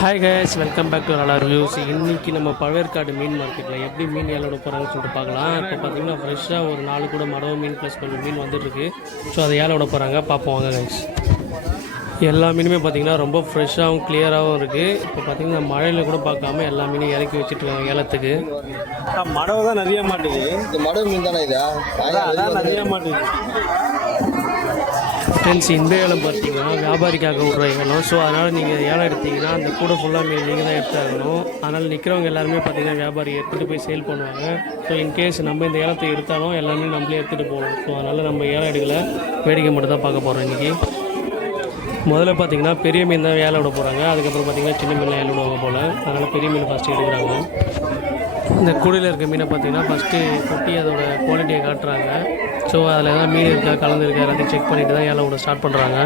Hi guys welcome back to நல்லா reviews இன்றைக்கி நம்ம பழவேற்காடு மீன் மார்க்கெட்டில் எப்படி மீன் ஏலோட போகிறாங்கன்னு சொல்லிட்டு பார்க்கலாம். இப்போ பார்த்தீங்கன்னா ஃப்ரெஷ்ஷாக ஒரு நாலு கூட மடவு மீன் ப்ளஸ் கொஞ்சம் மீன் வந்துட்டுருக்கு. ஸோ அதை ஏலோட போகிறாங்க பார்ப்போம் வாங்க கைஸ் எல்லா மீனுமே பார்த்தீங்கன்னா ரொம்ப ஃப்ரெஷ்ஷாகவும் கிளியராகவும் இருக்குது இப்போ பார்த்தீங்கன்னா மழையில் கூட பார்க்காம எல்லா மீனையும் இறக்கி வச்சுட்ருக்காங்க ஏலத்துக்கு. மடவை தான் நிறைய மாட்டேங்குது இந்த மடவு மீன் தானே இதா? அதான் நிறைய மாட்டேங்குது ஃப்ரெண்ட்ஸ் இந்த ஏலம் பார்த்தீங்கன்னா வியாபாரிக்காக விட்ற ஏலம் ஸோ அதனால் நீங்கள் ஏலம் எடுத்தீங்கன்னா அந்த கூட ஃபுல்லாக மீன் நீங்கள் தான் எடுத்தாகணும் அதனால் நிற்கிறவங்க எல்லாருமே பார்த்தீங்கன்னா வியாபாரி எடுத்துகிட்டு போய் சேல் பண்ணுவாங்க. ஸோ இன்கேஸ் நம்ம இந்த ஏலத்தை எடுத்தாலும் எல்லாமே நம்மளே எடுத்துகிட்டு போகணும். ஸோ அதனால் நம்ம ஏலம் எடுக்கல. வேடிக்கை மட்டும் தான் பார்க்க போகிறோம் இன்றைக்கி முதல்ல பார்த்தீங்கன்னா பெரிய மீன் தான் ஏலம் விட போகிறாங்க அதுக்கப்புறம் பார்த்தீங்கன்னா சின்ன மீன்லாம் ஏலம் விடுவாங்க போல். அதனால் பெரிய மீன் ஃபஸ்ட்டு எடுக்கிறாங்க. இந்த குடியில் இருக்க மீனை பார்த்தீங்கன்னா ஃபஸ்ட்டு கொட்டி அதோட குவாலிட்டியை காட்டுறாங்க. ஸோ அதில் எதாவது மீன் இருக்கா கலந்துருக்கா எல்லாத்தையும் செக் பண்ணிட்டு தான் ஏழை விட ஸ்டார்ட் பண்ணுறாங்க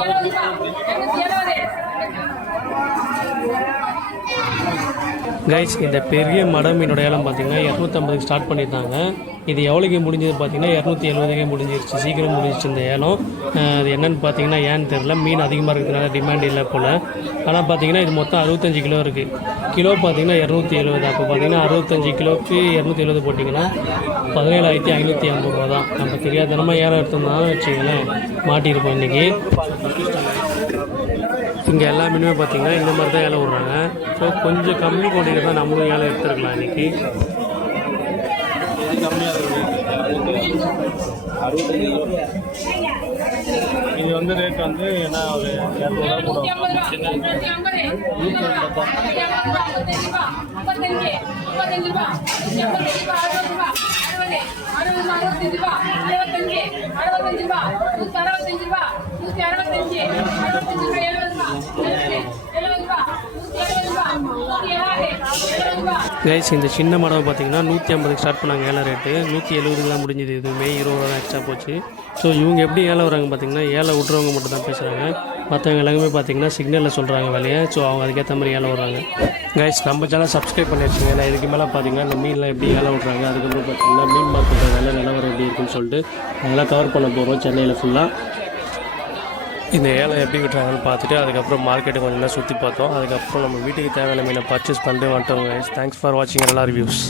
先了解一下。கைஸ் இந்த பெரிய மடம் மீனோட ஏலம் பார்த்தீங்கன்னா இரநூத்தம்பதுக்கு ஸ்டார்ட் பண்ணியிருந்தாங்க. இது எவ்வளோக்கு முடிஞ்சது பார்த்தீங்கன்னா இரநூத்தி எழுபதுக்கே முடிஞ்சிருச்சு. சீக்கிரம் முடிஞ்சிச்சு இந்த ஏலம். அது என்னன்னு பார்த்தீங்கன்னா ஏன்னு தெரில மீன் அதிகமாக இருக்கிறதுனால டிமாண்ட் இல்லை போல். ஆனால் பார்த்தீங்கன்னா இது மொத்தம் அறுபத்தஞ்சு கிலோ இருக்குது கிலோ பார்த்தீங்கன்னா இரநூத்தி எழுபது அப்போ பார்த்தீங்கன்னா அறுபத்தஞ்சு கிலோவுக்கு இரநூத்தி எழுபது போட்டிங்கன்னா பதினேழாயிரத்தி ஐநூற்றி ஐம்பது ரூபா தான். நம்ம தெரியாதனமாக ஏலம் எடுத்திருந்தாலும் வச்சுங்களேன் மாட்டியிருப்போம் இன்றைக்கி இங்கே எல்லா மீனுமே பார்த்தீங்கன்னா இந்த மாதிரி தான் ஏலம் விட்றாங்க ஸோ கொஞ்சம் கம்மி குவான்டிட்டி தான் நம்மளும் ஏலம் எடுத்துருக்கலாம் இன்றைக்கி இது வந்து ரேட் வந்து என்ன ஒரு இரநூறுவா கூட கைஸ் இந்த சின்ன மடம் பார்த்தீங்கன்னா நூற்றி ஐம்பதுக்கு ஸ்டார்ட் பண்ணாங்க. ஏழை ரேட்டு நூற்றி எழுபதுக்கு தான் முடிஞ்சது. இதுவுமே இருபது ரூபா தான் எக்ஸ்ட்ரா போச்சு. ஸோ இவங்க எப்படி ஏழை வராங்க பார்த்தீங்கன்னா ஏழை விட்றவங்க மட்டும் தான் பேசுகிறாங்க மற்றவங்க எல்லாமே பார்த்தீங்கன்னா சிக்னலில் சொல்கிறாங்க வேலையை. ஸோ அவங்க அதுக்கேற்ற மாதிரி ஏழை வர்றாங்க. கைஸ் நம்ம சேனல் சப்ஸ்கிரைப் பண்ணி வச்சுங்க ஏன்னா இதுக்கு மேலே பார்த்தீங்கன்னா இந்த மீன்லாம் எப்படி ஏழை விட்றாங்க அதுக்கப்புறம் பார்த்தீங்கன்னா மீன் மார்க்கெட்டில் வேலை நிலவரம் எப்படி இருக்குன்னு சொல்லிட்டு அதெல்லாம் கவர் பண்ண போகிறோம் சென்னையில் ஃபுல்லாக இந்த ஏலம் எப்படி விட்டுறாங்கன்னு பார்த்துட்டு அதுக்கப்புறம் மார்க்கெட்டு கொஞ்சம் நேரம் சுற்றி பார்த்தோம். அதுக்கப்புறம் நம்ம வீட்டுக்கு தேவையான மீனை பர்ச்சேஸ் பண்ணிட்டு வந்துட்டோம் கைஸ் தேங்க்ஸ் ஃபார் வாட்சிங் எல்லா ரிவ்யூஸ்